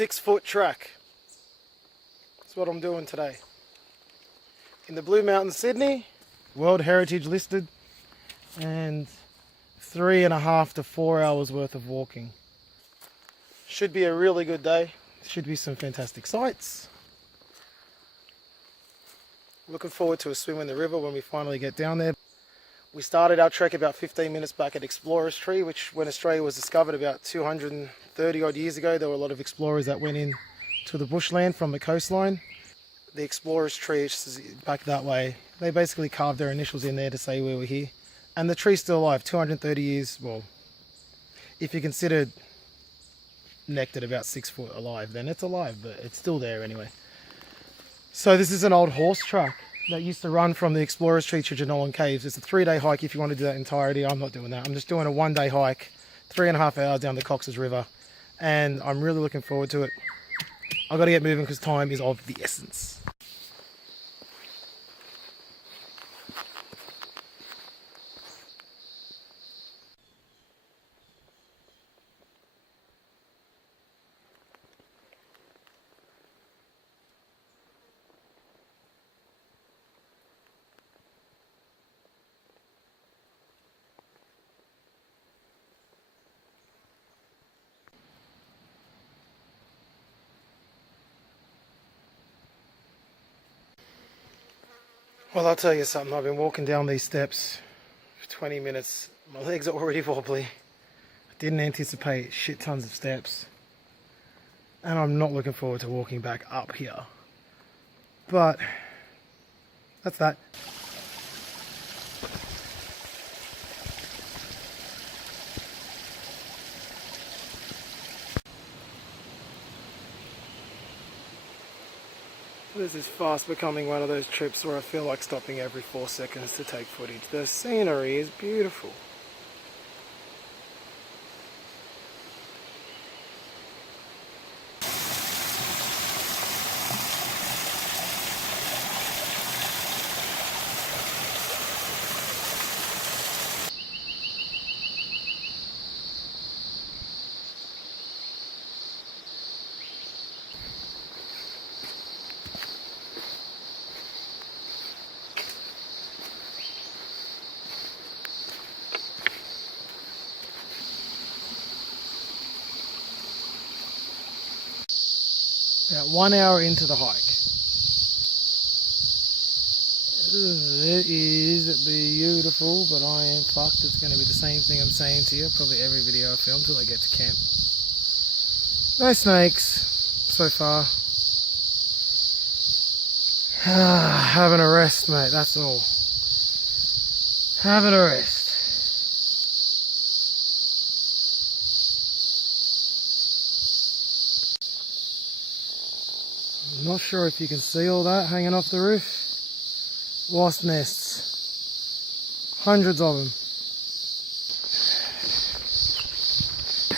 6-foot track. That's what I'm doing today. In the Blue Mountains, Sydney, World Heritage listed, and 3.5 to 4 hours worth of walking. Should be a really good day. Should be some fantastic sights. Looking forward to a swim in the river when we finally get down there. We started our trek about 15 minutes back at Explorers Tree, which when Australia was discovered about 230 odd years ago, there were a lot of explorers that went in to the bushland from the coastline. The Explorers Tree, which is back that way, they basically carved their initials in there to say we were here. And the tree's still alive, 230 years, well, if you consider necked at about 6 foot alive, then it's alive, but it's still there anyway. So this is an old horse track that used to run from the Explorers Tree to Jenolan Caves. It's a 3-day hike if you want to do that entirety. I'm not doing that. I'm just doing a 1-day hike, 3.5 hours down the Cox's River, and I'm really looking forward to it. I've got to get moving because time is of the essence. Well, I'll tell you something. I've been walking down these steps for 20 minutes. My legs are already wobbly. I didn't anticipate shit tons of steps. And I'm not looking forward to walking back up here. But that's that. This is fast becoming one of those trips where I feel like stopping every 4 seconds to take footage. The scenery is beautiful. About 1 hour into the hike. It is beautiful, but I am fucked. It's going to be the same thing I'm saying to you probably every video I film till I get to camp. No snakes so far. Having a rest, mate, that's all. Having a rest. I'm not sure if you can see all that hanging off the roof. Wasp nests. Hundreds of them.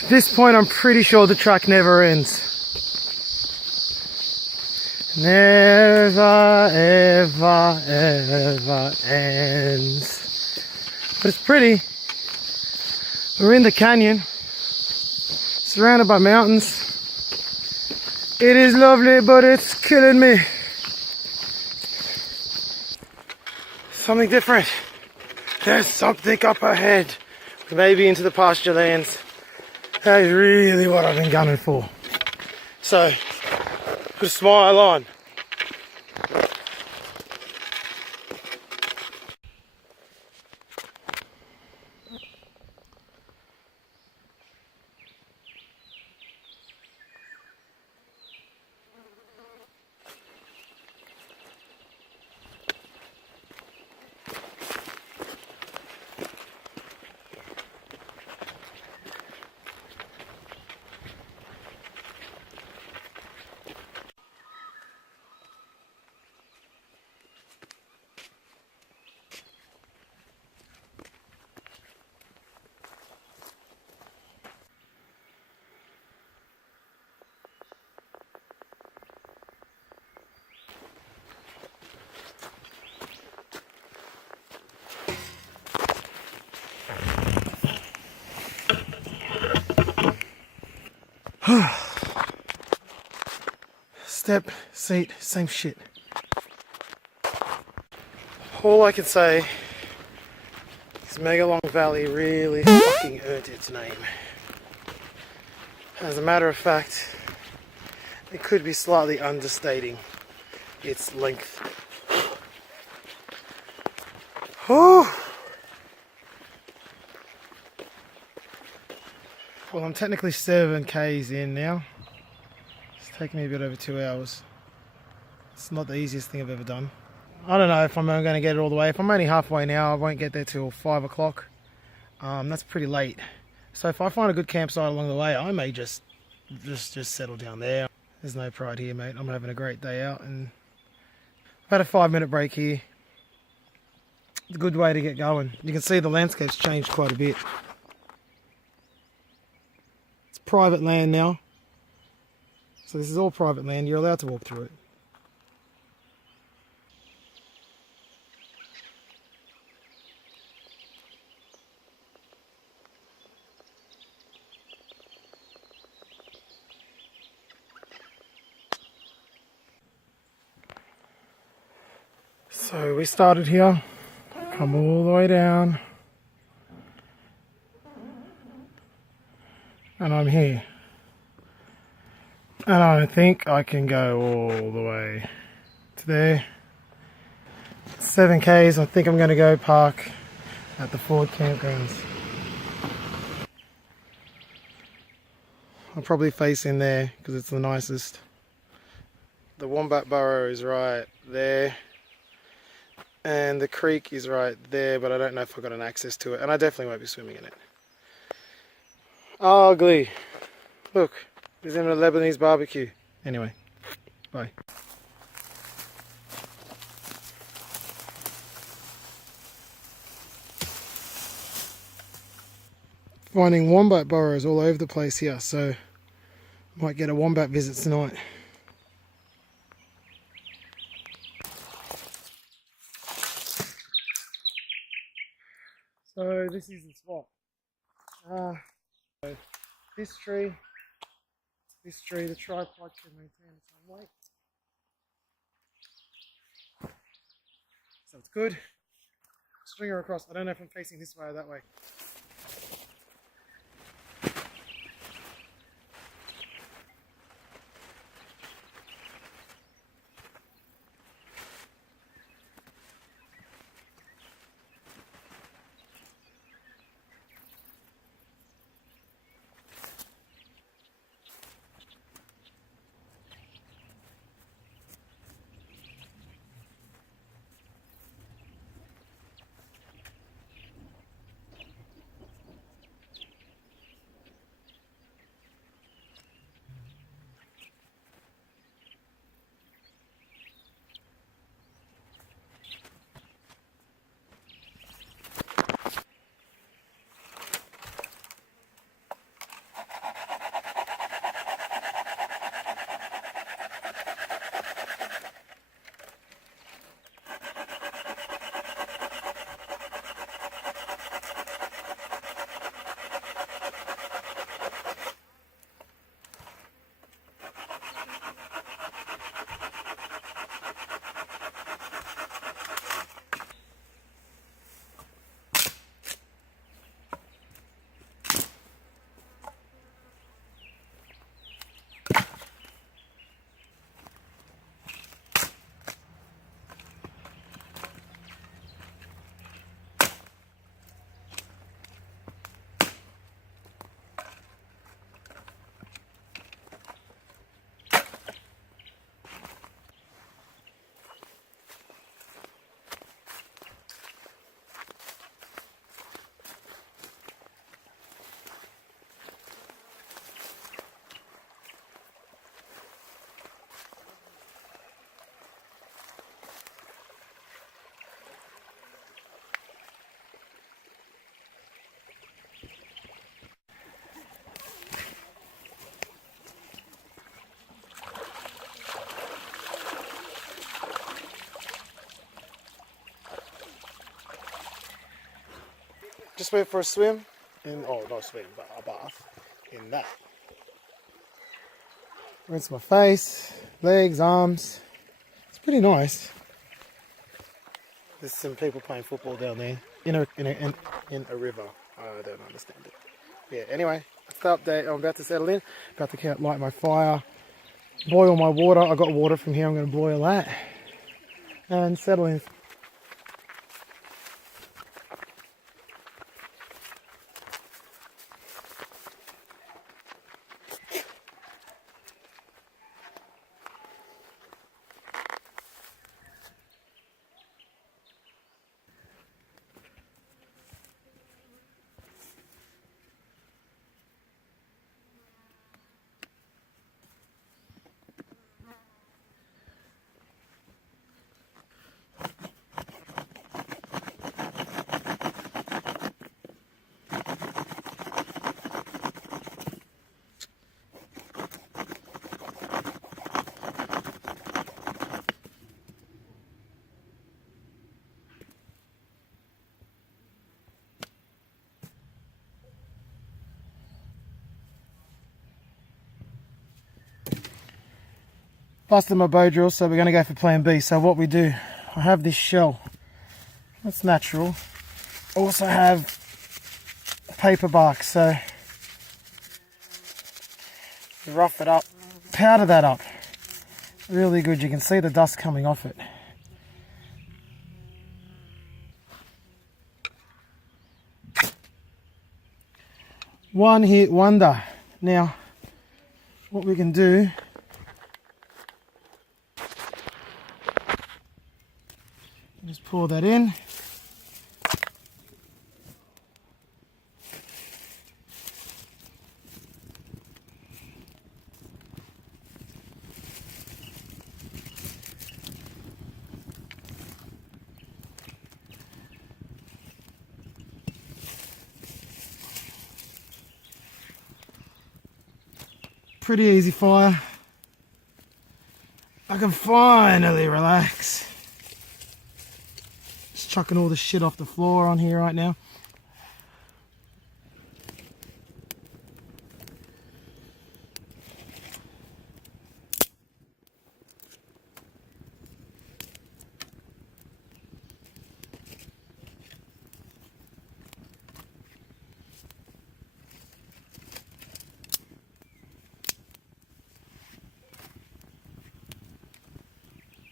At this point I'm pretty sure the track never ends. Never, ever, ever ends. But it's pretty. We're in the canyon. Surrounded by mountains. It is lovely, but it's killing me. Something different. There's something up ahead. Maybe into the pasture lands. That is really what I've been gunning for. So, put a smile on. step, seat, same shit. All I can say is Megalong Valley really fucking earned its name. As a matter of fact, it could be slightly understating its length. Whew. Well, I'm technically 7 k's in now. It's taken me a bit over 2 hours. It's not the easiest thing I've ever done. I don't know if I'm going to get it all the way. If I'm only halfway now, I won't get there till 5 o'clock. That's pretty late. So if I find a good campsite along the way, I may just settle down there. There's no pride here, mate. I'm having a great day out, and I've had a 5-minute break here. It's a good way to get going. You can see the landscape's changed quite a bit. It's private land now. So this is all private land. You're allowed to walk through it. So we started here, come all the way down, and I'm here. And I think I can go all the way to there. 7 k's, I think I'm going to go park at the Ford campgrounds. I'll probably face in there because it's the nicest. The Wombat Burrow is right there. And the creek is right there, but I don't know if I've got an access to it. And I definitely won't be swimming in it. Ugly. Look, there's even a Lebanese barbecue. Anyway, bye. Finding wombat burrows all over the place here, so might get a wombat visit tonight. So this is the spot. So this tree, the tripod can maintain its own weight. So it's good. String her across. I don't know if I'm facing this way or that way. Just went for a swim in, oh, not a swim, but a bath in that. Rinse my face, legs, arms. It's pretty nice. There's some people playing football down there in a river. I don't understand it. Yeah, anyway, that's the update. I'm about to settle in. About to light my fire, boil my water. I got water from here. I'm going to boil that and settle in. Busted my bow drill, so we're going to go for plan B. So what we do, I have this shell. That's natural. Also have paper bark, so you rough it up, powder that up. Really good. You can see the dust coming off it. One hit wonder. Now, what we can do, just pour that in. Pretty easy fire. I can finally relax. Just chucking all the shit off the floor on here right now.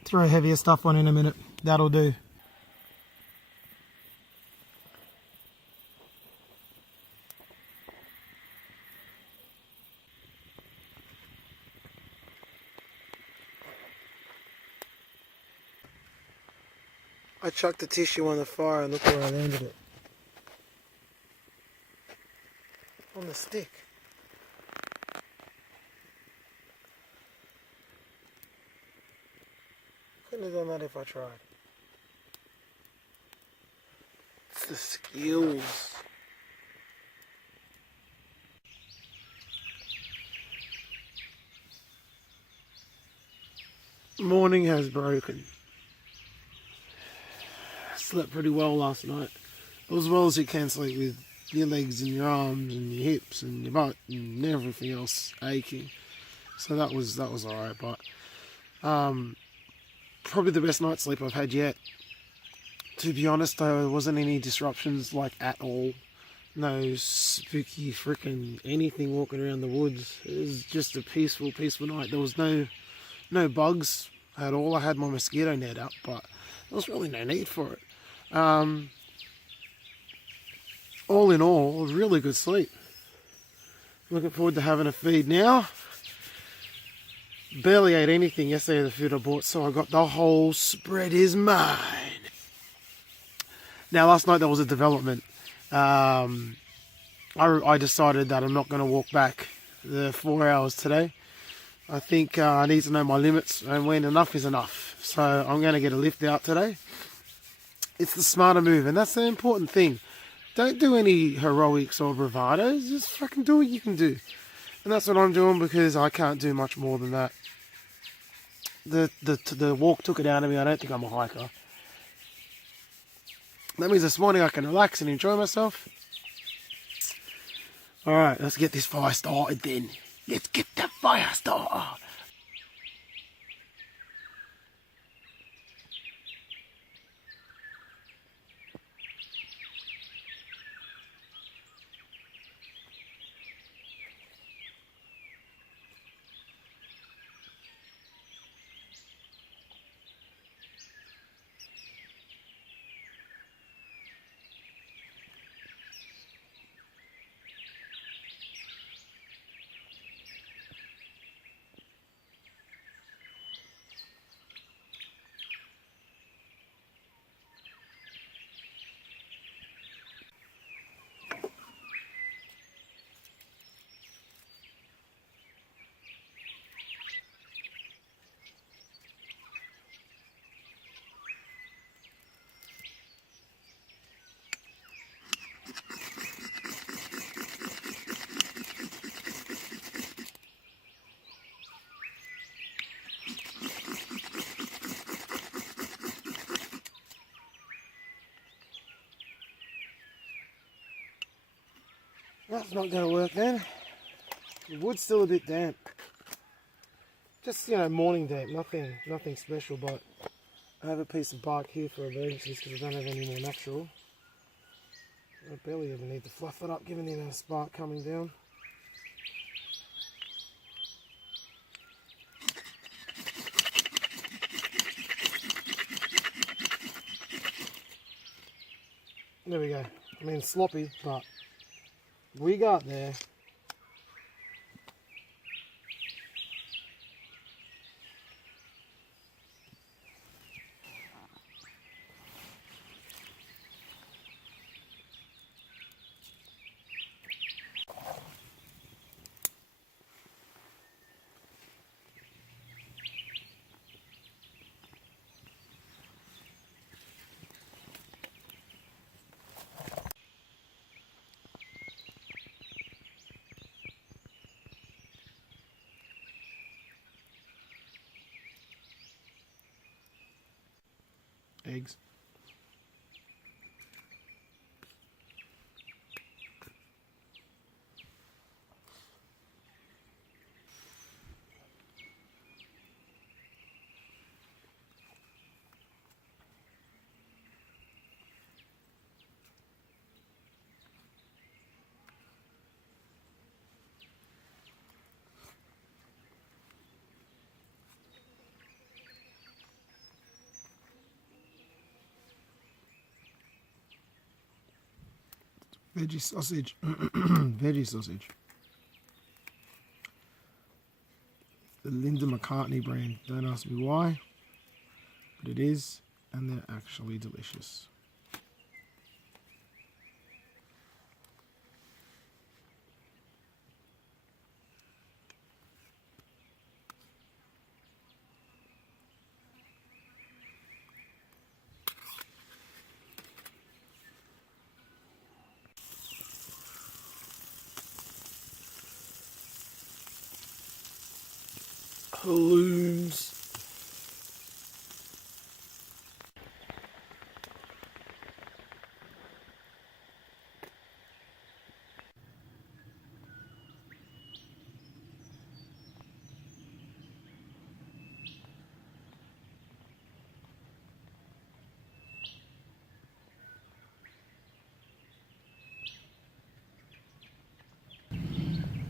Throw heavier stuff on in a minute. That'll do. I chucked the tissue on the fire and look where I landed it. On the stick. Couldn't have done that if I tried. It's the skills. Morning has broken. Slept pretty well last night. As well as you can sleep with your legs and your arms and your hips and your butt and everything else aching. So that was alright, but probably the best night's sleep I've had yet. To be honest, there wasn't any disruptions like at all. No spooky freaking anything walking around the woods. It was just a peaceful night. There was no bugs at all. I had my mosquito net up, but there was really no need for it. All in all, a really good sleep. Looking forward to having a feed now. Barely ate anything yesterday, the food I bought, so I got the whole spread is mine. Now, last night there was a development. I decided that I'm not going to walk back the 4 hours today. I think I need to know my limits and when enough is enough. So I'm going to get a lift out today. It's the smarter move, and that's the important thing. Don't do any heroics or bravados. Just fucking do what you can do. And that's what I'm doing because I can't do much more than that. The walk took it out of me. I don't think I'm a hiker. That means this morning I can relax and enjoy myself. Alright, let's get this fire started then. Let's get the fire started. That's not going to work then. The wood's still a bit damp. Just, you know, morning damp, nothing special, but I have a piece of bark here for emergencies because I don't have any more natural. I barely even need to fluff it up given the amount of spark coming down. There we go. I mean, sloppy, but we got there. Eggs. Veggie sausage. Veggie sausage. The Linda McCartney brand. Don't ask me why, but it is, and they're actually delicious. Balloons.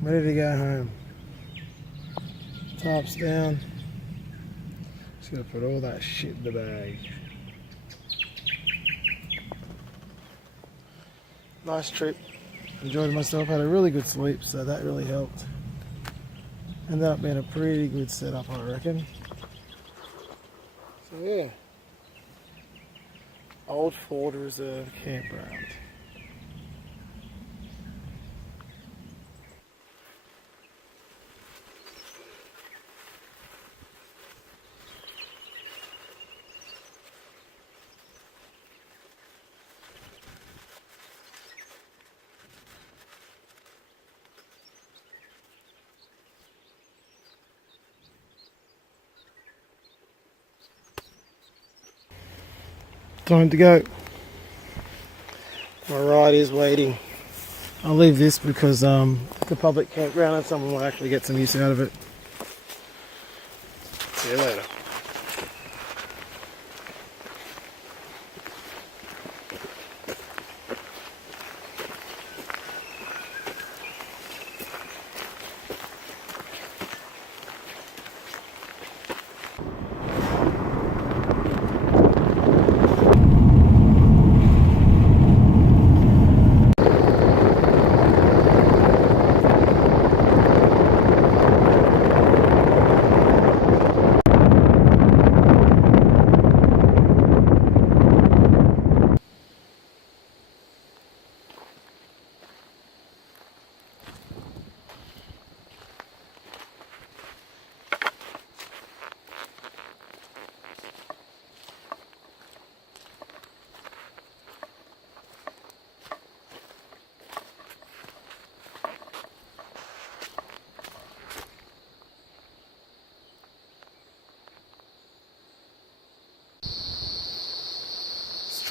Ready to go home. Tops down. Just gotta put all that shit in the bag. Nice trip. Enjoyed myself. Had a really good sleep, so that really helped. Ended up being a pretty good setup, I reckon. So yeah. Old Ford Reserve Campground. Time to go. My ride is waiting. I'll leave this because it's a public campground and someone will actually get some use out of it. See you later.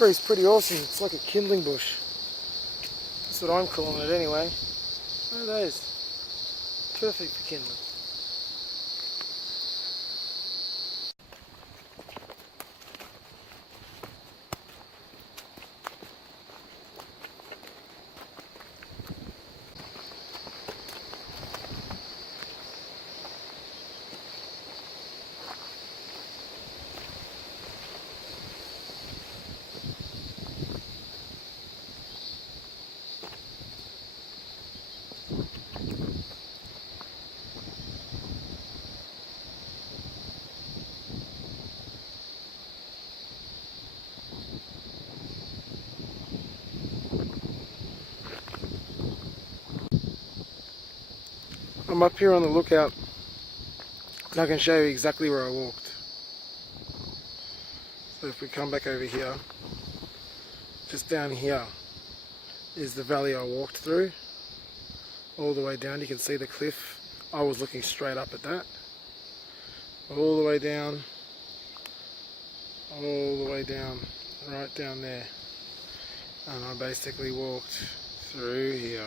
This tree's pretty awesome. It's like a kindling bush. That's what I'm calling it anyway. Look at those. Perfect for kindling. I'm up here on the lookout and I can show you exactly where I walked. So if we come back over here, just down here is the valley I walked through. All the way down, you can see the cliff. I was looking straight up at that. All the way down, right down there. And I basically walked through here.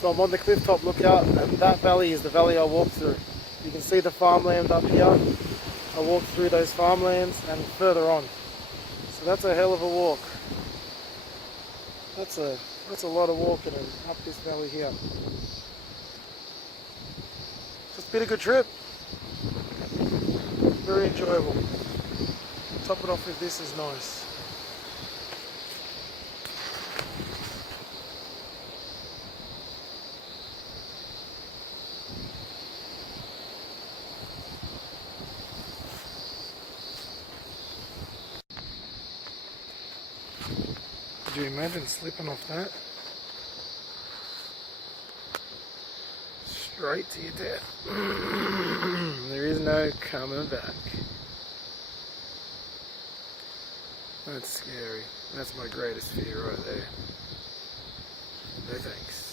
So I'm on the cliff top lookout, and that valley is the valley I walked through. You can see the farmland up here. I walked through those farmlands and further on. So that's a hell of a walk. That's a lot of walking and up this valley here. Just been a good trip. Very enjoyable. Top it off with this is nice. Could you imagine slipping off that? Straight to your death. There is no coming back. That's scary. That's my greatest fear right there. No thanks.